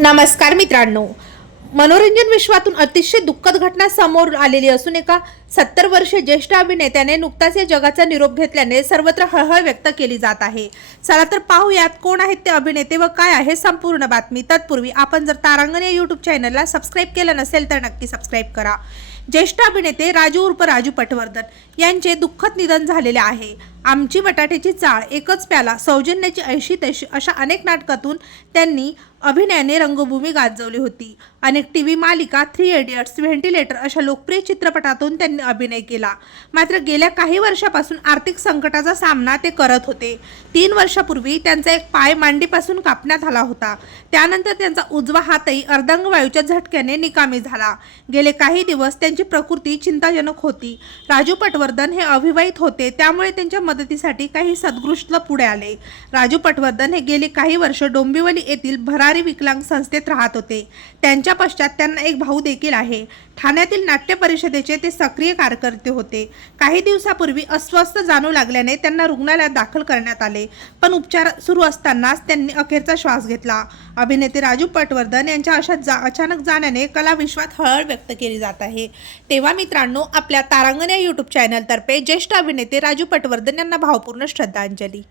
नमस्कार मित्रांनो. मनोरंजन विश्वातून अतिशय दुःखद घटना समोर आलेली असून एका सत्तर वर्षीय ज्येष्ठ अभिनेत्याने नुकताच या जगाचा निरोप घेतल्याने सर्वत्र हळहळ व्यक्त केली जात आहे. चला तर पाहूयात कोण आहेत ते अभिनेते व काय आहे संपूर्ण बातमी. तत्पूर्वी आपण जर तारांगण या यूट्यूब चॅनलला सबस्क्राईब केलं नसेल तर नक्की सबस्क्राईब करा. ज्येष्ठ अभिनेते राजू उर्फ राजू पटवर्धन यांचे दुःखद निधन झालेले आहे. आमची बटाट्याची चाळ एकच प्याला सौजन्याची ऐशी तैशी अशा अनेक नाटकातून त्यांनी अभिनयाने रंगभूमी गाजवली होती. अनेक टी व्ही मालिका थ्री इडियट्स व्हेंटिलेटर अशा लोकप्रिय चित्रपटातून त्यांनी अभिनय केला. मात्र गेल्या काही वर्षापासून आर्थिक संकटाचा सामना ते करत होते. तीन वर्षापूर्वी त्यांचा एक पाय मांडीपासून कापण्यात आला होता. त्यानंतर त्यांचा उजवा हातही अर्धांगवायूच्या झटक्याने निकामी झाला. गेले काही दिवस त्यांची म्हणजे प्रकृती चिंताजनक होती. राजू पटवर्धन हे अविवाहित होते. त्यामुळे त्यांच्या मदतीसाठी काही सद्गृष्ट पुढे आले. राजू पटवर्धन हे गेली काही वर्ष डोंबिवली येथील भरारी विकलांग संस्थेत राहत होते. त्यांच्या पश्चात त्यांना एक भाऊ देखील आहे. ठाण्यातील नाट्य परिषदेचे ते सक्रिय कार्यकर्ते होते. काही दिवसापूर्वी अस्वस्थ जाणू लागल्याने त्यांना रुग्णालयात दाखल करण्यात आले. पण उपचार सुरू असतानाच त्यांनी अखेरचा श्वास घेतला. अभिनेते राजू पटवर्धन यांच्या अशा जा अचानक जाण्याने कला विश्वात हळहळ व्यक्त केली जात आहे. तेव्हा मित्रांनो आपल्या तारांगण या यूट्यूब चॅनलतर्फे ज्येष्ठ अभिनेते राजू पटवर्धन यांना भावपूर्ण श्रद्धांजली.